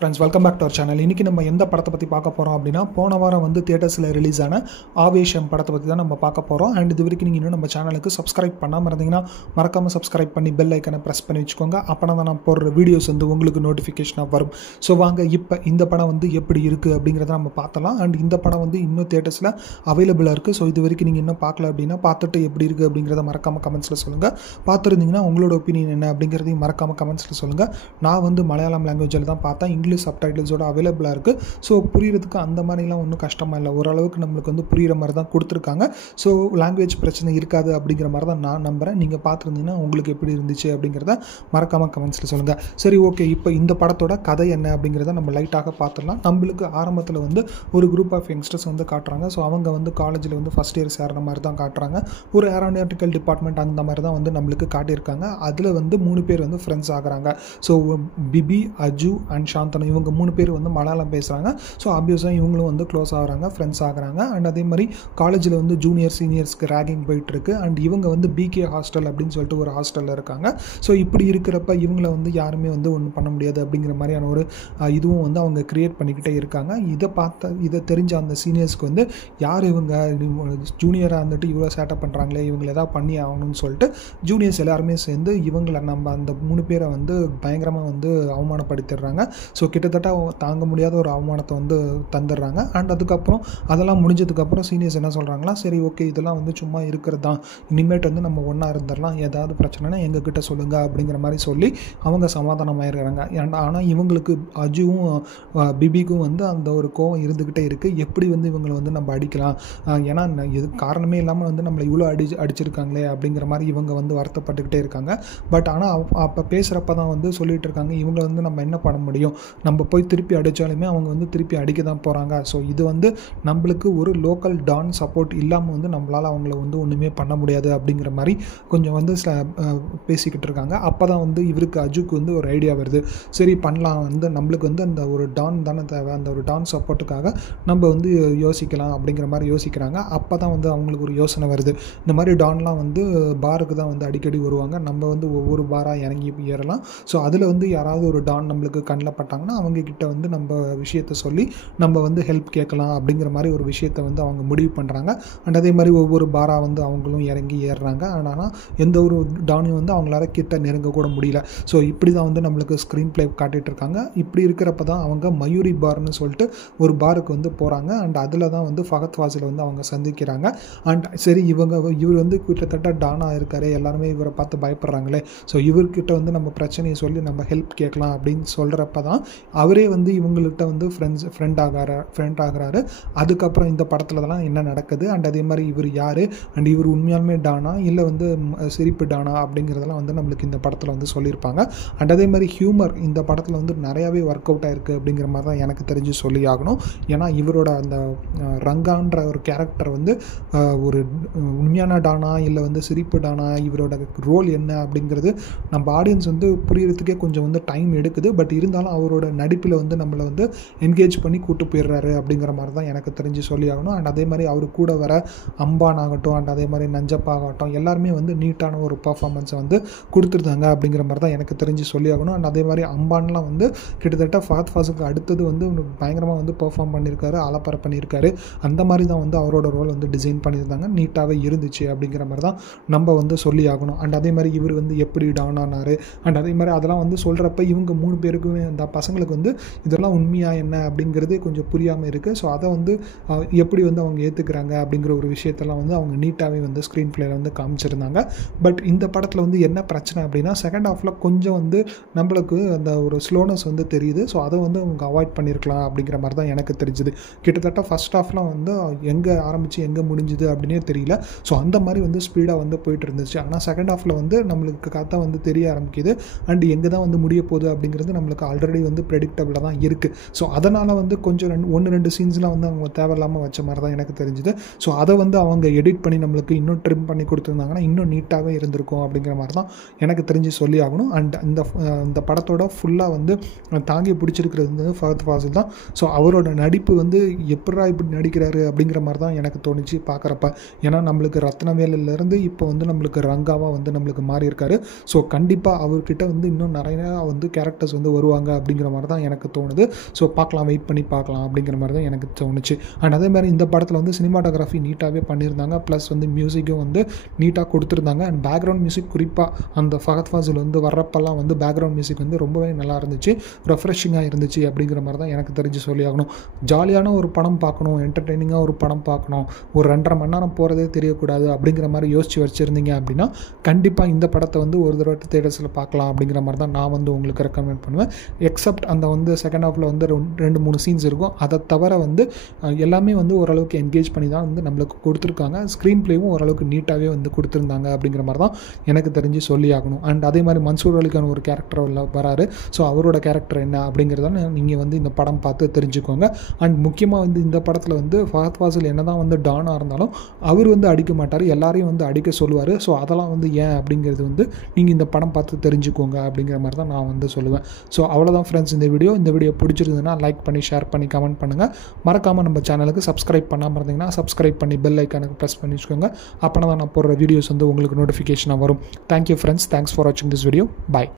Friends welcome back to our channel. இன்றைக்கி நம்ம எந்த படத்தை பற்றி பார்க்க போகிறோம் அப்படின்னா, போன வாரம் வந்து தியேட்டர்ஸில் ரிலீஸ் ஆன ஆவேஷம் படத்தை பற்றி தான் நம்ம பார்க்க போகிறோம். அண்ட் இது வரைக்கும் நீங்கள் இன்னும் நம்ம சேனலுக்கு சப்ஸ்கிரைப் பண்ணாமல் இருந்தீங்கன்னா மறக்காமல் சப்ஸ்கிரைப் பண்ணி பெல் ஐக்கனை ப்ரெஸ் பண்ணி வச்சுக்கோங்க. அப்போனா தான் நான் போடுற வீடியோஸ் வந்து உங்களுக்கு நோட்டிஃபிகேஷனாக வரும். ஸோ வாங்க இப்போ இந்த படம் வந்து எப்படி இருக்குது அப்படிங்கிறத நம்ம பார்த்தலாம். அண்ட் இந்த படம் வந்து இன்னும் தியேட்டர்ஸில் அவைலபிளாக இருக்குது. ஸோ இது வரைக்கும் நீங்கள் இன்னும் பார்க்கல அப்படின்னா பார்த்துட்டு எப்படி இருக்குது அப்படிங்கிறத மறக்காமல் கமெண்ட்ஸில் சொல்லுங்கள். பார்த்துருந்தீங்கன்னா உங்களோட ஒப்பீனியன் என்ன அப்படிங்கிறதையும் மறக்காமல் கமெண்ட்ஸில் சொல்லுங்கள். நான் வந்து மலையாளம் லாங்குவேஜில் தான் பார்த்தேன். இங்கிலீஷ் சப்டைட்டில்ஸோட அவைலபிளாக இருக்குது. ஸோ புரிகிறதுக்கு அந்த மாதிரிலாம் ஒன்றும் கஷ்டமாக இல்லை. ஓரளவுக்கு நம்மளுக்கு வந்து புரிகிற மாதிரி தான் கொடுத்துருக்காங்க. ஸோ லாங்குவேஜ் பிரச்சனை இருக்காது அப்படிங்கிற மாதிரி தான் நான் நம்புகிறேன். நீங்கள் பார்த்துருந்தீங்கன்னா உங்களுக்கு எப்படி இருந்துச்சு அப்படிங்கிறத மறக்காமல் கமெண்ட்ஸில் சொல்லுங்கள். சரி, ஓகே. இப்போ இந்த படத்தோட கதை என்ன அப்படிங்கிறத நம்ம லைட்டாக பார்த்துடலாம். நம்மளுக்கு ஆரம்பத்தில் வந்து ஒரு குரூப் ஆஃப் யங்ஸ்டர்ஸ் வந்து காட்டுறாங்க. ஸோ அவங்க வந்து காலேஜில் வந்து ஃபஸ்ட் இயர் சேர்ற மாதிரி தான் காட்டுறாங்க. ஒரு ஏரோநாட்டிக்கல் டிபார்ட்மெண்ட் அந்த மாதிரி தான் வந்து நம்மளுக்கு காட்டியிருக்காங்க. அதில் வந்து 3 பேர் வந்து ஃப்ரெண்ட்ஸ் ஆகிறாங்க. So BP, Aju and Shantanu இவங்க 3 பேர் வந்து மலையாளம் பேசுகிறாங்க. ஸோ ஆப்வியஸாக இவங்களும் வந்து க்ளோஸ் ஆகிறாங்க, ஃப்ரெண்ட்ஸ் ஆகிறாங்க. அண்ட் அதே மாதிரி காலேஜில் வந்து ஜூனியர் சீனியர்ஸ்க்கு ரேகிங் போயிட்டுருக்கு. அண்ட் இவங்க வந்து பிகே ஹாஸ்டல் அப்படின்னு சொல்லிட்டு ஒரு ஹாஸ்டலில் இருக்காங்க. ஸோ இப்படி இருக்கிறப்ப இவங்களை வந்து யாருமே வந்து ஒன்றும் பண்ண முடியாது அப்படிங்கிற மாதிரியான ஒரு இதுவும் வந்து அவங்க க்ரியேட் பண்ணிக்கிட்டே இருக்காங்க. இதை தெரிஞ்ச அந்த சீனியர்ஸ்க்கு வந்து யார் இவங்க ஜூனியராக இருந்துட்டு இவ்வளோ சேட்டப் பண்ணுறாங்களே, இவங்களை எதாவது பண்ணி ஆகணும்னு சொல்லிட்டு ஜூனியர்ஸ் எல்லாருமே சேர்ந்து இவங்களை நம்ம அந்த 3 பேரை வந்து பயங்கரமாக வந்து அவமானப்படுத்திடுறாங்க. ஸோ கிட்டத்தட்ட தாங்க முடியாத ஒரு அவமானத்தை வந்து தந்துடுறாங்க. அண்ட் அதுக்கப்புறம் அதெல்லாம் முடிஞ்சதுக்கப்புறம் சீனியர்ஸ் என்ன சொல்கிறாங்களா, சரி ஓகே, இதெல்லாம் வந்து சும்மா இருக்கிறது தான், இனிமேட் வந்து நம்ம ஒன்றா இருந்துடலாம், ஏதாவது பிரச்சனைனா எங்ககிட்ட சொல்லுங்கள் அப்படிங்கிற மாதிரி சொல்லி அவங்க சமாதானமாயிருக்கிறாங்க. ஆனால் இவங்களுக்கு அஜுவும் பிபிக்கும் வந்து அந்த ஒரு கோவம் இருந்துக்கிட்டே இருக்குது. எப்படி வந்து இவங்களை வந்து நம்ம அடிக்கலாம், ஏன்னா இது காரணமே இல்லாமல் வந்து நம்மளை இவ்வளோ அடிச்சிருக்காங்களே அப்படிங்கிற மாதிரி இவங்க வந்து வருத்தப்பட்டுக்கிட்டே இருக்காங்க. பட் ஆனால் அப்போ பேசுகிறப்ப தான் வந்து சொல்லிகிட்டு இருக்காங்க, இவங்களை வந்து நம்ம என்ன பண்ண முடியும், நம்ம போய் திருப்பி அடித்தாலுமே அவங்க வந்து திருப்பி அடிக்க தான் போகிறாங்க. ஸோ இது வந்து நம்மளுக்கு ஒரு லோக்கல் டான் சப்போர்ட் இல்லாமல் வந்து நம்மளால் அவங்கள வந்து ஒன்றுமே பண்ண முடியாது அப்படிங்கிற மாதிரி கொஞ்சம் வந்து பேசிக்கிட்டு இருக்காங்க. அப்போ தான் வந்து இவருக்கு அஜுக்கு வந்து ஒரு ஐடியா வருது. சரி பண்ணலாம், வந்து நம்மளுக்கு வந்து அந்த ஒரு டான் தானே தேவை, அந்த ஒரு டான் சப்போர்ட்டுக்காக நம்ம வந்து யோசிக்கலாம் அப்படிங்கிற மாதிரி யோசிக்கிறாங்க. அப்போ தான் வந்து அவங்களுக்கு ஒரு யோசனை வருது, இந்த மாதிரி டான்லாம் வந்து பாருக்கு தான் வந்து அடிக்கடி வருவாங்க, நம்ம வந்து ஒவ்வொரு பாராக இறங்கி ஏறலாம். ஸோ அதில் வந்து யாராவது ஒரு டான் நம்மளுக்கு கண்ணில் பட்டாங்கன்னா அவங்கக்கிட்ட வந்து நம்ம விஷயத்தை சொல்லி நம்ம வந்து ஹெல்ப் கேட்கலாம் அப்படிங்கிற மாதிரி ஒரு விஷயத்தை வந்து அவங்க முடிவு பண்ணுறாங்க. அண்ட் அதே மாதிரி ஒவ்வொரு பாராக வந்து அவங்களும் இறங்கி ஏறுறாங்க. ஆனால் எந்த ஒரு டானையும் வந்து அவங்களால கிட்ட நெருங்க கூட முடியல. ஸோ இப்படி தான் வந்து நம்மளுக்கு ஸ்க்ரீன் ப்ளே காட்டிகிட்டு இருக்காங்க. இப்படி இருக்கிறப்ப தான் அவங்க மயூரி பார்னு சொல்லிட்டு ஒரு பாருக்கு வந்து போகிறாங்க. அண்ட் அதில் தான் வந்து ஃபகத் ஃபாசில் வந்து அவங்க சந்திக்கிறாங்க. அண்ட் சரி இவர் வந்து கிட்டத்தட்ட டானாக இருக்காரு, எல்லாருமே இவரை பார்த்து பயப்படுறாங்களே, ஸோ இவர்கிட்ட வந்து நம்ம பிரச்சனையை சொல்லி நம்ம ஹெல்ப் கேட்கலாம் அப்படின்னு சொல்கிறப்ப தான் அவரே வந்து இவங்கள்ட்ட வந்து ஃப்ரெண்ட் ஆகிறாரு. அதுக்கப்புறம் இந்த படத்தில் தான் என்ன நடக்குது, அண்ட் அதே மாதிரி இவர் யார், அண்ட் இவர் உண்மையாலுமே டானா இல்லை வந்து சிரிப்பு டானா அப்படிங்கிறதெல்லாம் வந்து நம்மளுக்கு இந்த படத்தில் வந்து சொல்லியிருப்பாங்க. அண்ட் அதே மாதிரி ஹியூமர் இந்த படத்தில் வந்து நிறையாவே ஒர்க் அவுட் ஆகிருக்கு அப்படிங்கிற மாதிரி தான் எனக்கு தெரிஞ்சு சொல்லி ஆகணும். ஏன்னா இவரோட அந்த ரங்கான்ற ஒரு கேரக்டர் வந்து ஒரு உண்மையான டானா இல்லை வந்து சிரிப்பு டானா, இவரோட ரோல் என்ன அப்படிங்கிறது நம்ம ஆடியன்ஸ் வந்து புரியறதுக்கே கொஞ்சம் வந்து டைம் எடுக்குது. பட் இருந்தாலும் அவரோட நடிப்பில் வந்து நம்மளை வந்து என்கேஜ் பண்ணி கூட்டு போயிடுறாரு அப்படிங்கிற மாதிரி தான் எனக்கு தெரிஞ்சு சொல்லி ஆகணும். அண்ட் அதே மாதிரி அவர் கூட வர அம்பான் ஆகட்டும், அண்ட் அதே மாதிரி நஞ்சப்பா ஆகட்டும், எல்லாருமே வந்து நீட்டான ஒரு பர்ஃபார்மன்ஸை வந்து கொடுத்துருந்தாங்க அப்படிங்கிற மாதிரி தான் எனக்கு தெரிஞ்சு சொல்லி ஆகணும். அண்ட் அதே மாதிரி அம்பான்லாம் வந்து கிட்டத்தட்ட ஃபகத் ஃபாசிலுக்கு அடுத்தது வந்து பயங்கரமாக வந்து பெர்ஃபார்ம் பண்ணியிருக்காரு, அலப்பறை பண்ணியிருக்காரு. அந்த மாதிரி தான் வந்து அவரோட ரோல் வந்து டிசைன் பண்ணியிருந்தாங்க, நீட்டாகவே இருந்துச்சு அப்படிங்கிற மாதிரி தான் நம்ம வந்து சொல்லி ஆகணும். அண்ட் அதே மாதிரி இவர் வந்து எப்படி டவுன் ஆனார், அண்ட் அதே மாதிரி அதெல்லாம் வந்து சொல்கிறப்ப இவங்க 3 பேருக்குமே அந்த பசங்களுக்கு வந்து இதெல்லாம் உண்மையாக என்ன அப்படிங்கிறது கொஞ்சம் புரியாமல் இருக்குது. ஸோ அதை வந்து எப்படி வந்து அவங்க ஏற்றுக்கிறாங்க அப்படிங்கிற ஒரு விஷயத்தெல்லாம் வந்து அவங்க நீட்டாகவே வந்து ஸ்க்ரீன் ப்ளேயில் வந்து காமிச்சிருந்தாங்க. பட் இந்த படத்தில் வந்து என்ன பிரச்சனை அப்படின்னா, செகண்ட் ஹாஃபில் கொஞ்சம் வந்து நம்மளுக்கு அந்த ஒரு ஸ்லோனஸ் வந்து தெரியுது. ஸோ அதை வந்து அவங்க அவாய்ட் பண்ணியிருக்கலாம் அப்படிங்கிற மாதிரி தான் எனக்கு தெரிஞ்சுது. கிட்டத்தட்ட ஃபஸ்ட் ஹாஃப்லாம் வந்து எங்கே ஆரம்பித்து எங்கே முடிஞ்சுது அப்படின்னே தெரியல. ஸோ அந்த மாதிரி வந்து ஸ்பீடாக வந்து போயிட்டு இருந்துச்சு. ஆனால் செகண்ட் ஹாஃபில் வந்து நம்மளுக்கு கதை வந்து தெரிய ஆரம்பிக்குது. அண்ட் எங்கே தான் வந்து முடிய போகுது அப்படிங்கிறது நம்மளுக்கு ஆல்ரெடி வந்து ப்ரெடிக்டபிளாக தான் இருக்குது. ஸோ அதனால் வந்து கொஞ்சம் 1-2 சீன்ஸ்லாம் வந்து அவங்க தேவையில்லாமல் வச்ச மாதிரி தான் எனக்கு தெரிஞ்சுது. ஸோ அதை வந்து அவங்க எடிட் பண்ணி நம்மளுக்கு இன்னும் ட்ரிம் பண்ணி கொடுத்துருந்தாங்கன்னா இன்னும் நீட்டாகவே இருந்திருக்கும் அப்படிங்கிற மாதிரி தான் எனக்கு தெரிஞ்சு சொல்லி ஆகணும். அண்ட் இந்த படத்தோட ஃபுல்லாக வந்து தாங்கி பிடிச்சிருக்கிறது வந்து ஃபகத் ஃபாசில் தான். ஸோ அவரோட நடிப்பு வந்து எப்படா இப்படி நடிக்கிறாரு அப்படிங்கிற மாதிரி தான் எனக்கு தோணுச்சு பார்க்குறப்ப. ஏன்னா நம்மளுக்கு ரத்னவேலிலேருந்து இப்போ வந்து நம்மளுக்கு ரங்காவாக வந்து நம்மளுக்கு மாறி இருக்காரு. ஸோ கண்டிப்பாக அவர்கிட்ட வந்து இன்னும் நிறையா வந்து கேரக்டர்ஸ் வந்து வருவாங்க அப்படிங்கிற அப்படிங்கிற மாதிரி தான் எனக்கு தோணுது. ஸோ பார்க்கலாம், வெயிட் பண்ணி பார்க்கலாம் அப்படிங்கிற மாதிரி தான் எனக்கு தோணுச்சு. அண்ட் அதே மாதிரி இந்த படத்தில் வந்து சினிமாட்டோகிராஃபி நீட்டாகவே பண்ணியிருந்தாங்க. ப்ளஸ் வந்து மியூசிக்கும் வந்து நீட்டாக கொடுத்துருந்தாங்க. அண்ட் பேக்ரவுண்ட் மியூசிக் குறிப்பாக அந்த ஃபஹத் ஃபாசில் வந்து வர்றப்பெல்லாம் வந்து பேக்ரவுண்ட் மியூசிக் வந்து ரொம்பவே நல்லா இருந்துச்சு, ரெஃப்ரெஷிங்காக இருந்துச்சு அப்படிங்கிற மாதிரி தான் எனக்கு தெரிஞ்சு சொல்லி ஆகணும். ஜாலியான ஒரு படம் பார்க்கணும், என்டர்டெய்னிங்காக ஒரு படம் பார்க்கணும், ஒரு 2.5 மணி நேரம் போகிறதே தெரியக்கூடாது அப்படிங்கிற மாதிரி யோசிச்சு வச்சுருந்தீங்க அப்படின்னா கண்டிப்பாக இந்த படத்தை வந்து ஒரு தடவை தியேட்டர்ஸில் பார்க்கலாம் அப்படிங்கிற மாதிரி தான் நான் வந்து உங்களுக்கு ரெக்கமெண்ட் பண்ணுவேன். எக்ஸப்ட் அந்த வந்து செகண்ட் ஹாஃபில் வந்து 2-3 சீன்ஸ் இருக்கும். அதை தவிர வந்து எல்லாமே வந்து ஓரளவுக்கு என்கேஜ் பண்ணி தான் வந்து நம்மளுக்கு கொடுத்துருக்காங்க. ஸ்க்ரீன் ப்ளேவும் ஓரளவுக்கு நீட்டாகவே வந்து கொடுத்துருந்தாங்க அப்படிங்கிற மாதிரி தான் எனக்கு தெரிஞ்சு சொல்லி ஆகணும். அண்ட் அதே மாதிரி மன்சூர் அலிகான் ஒரு கேரக்டர் வராரு. ஸோ அவரோட கேரக்டர் என்ன அப்படிங்கிறத நீங்கள் வந்து இந்த படம் பார்த்து தெரிஞ்சுக்கோங்க. அண்ட் முக்கியமாக வந்து இந்த படத்தில் வந்து ஃபஹத் ஃபாசில் என்ன தான் வந்து டானாக இருந்தாலும் அவர் வந்து அடிக்க மாட்டார், எல்லாரையும் வந்து அடிக்க சொல்லுவார். ஸோ அதெல்லாம் வந்து ஏன் அப்படிங்கிறது வந்து நீங்கள் இந்த படம் பார்த்து தெரிஞ்சுக்கோங்க அப்படிங்கிற மாதிரி தான் நான் வந்து சொல்லுவேன். ஸோ அவ்வளோதான் ஃப்ரெண்ட்ஸ் இந்த வீடியோ பிடிச்சிருந்ததுன்னா லைக் பண்ணி ஷேர் பண்ணி கமெண்ட் பண்ணுங்கள். மறக்காமல் நம்ம சேனலுக்கு சப்ஸ்கிரைப் பண்ணாமல் இருந்தீங்கன்னா சப்ஸ்கிரைப் பண்ணி பெல் ஐக்கானுக்கு ப்ரெஸ் பண்ணி வச்சுக்கோங்க. அப்போனா தான் நான் போடுற வீடியோஸ் வந்து உங்களுக்கு நோட்டிஃபிகேஷனாக வரும். தேங்க்யூ ஃப்ரெண்ட்ஸ், தேங்க்ஸ் ஃபார் வாட்சிங் திஸ் வீடியோ. பாய்.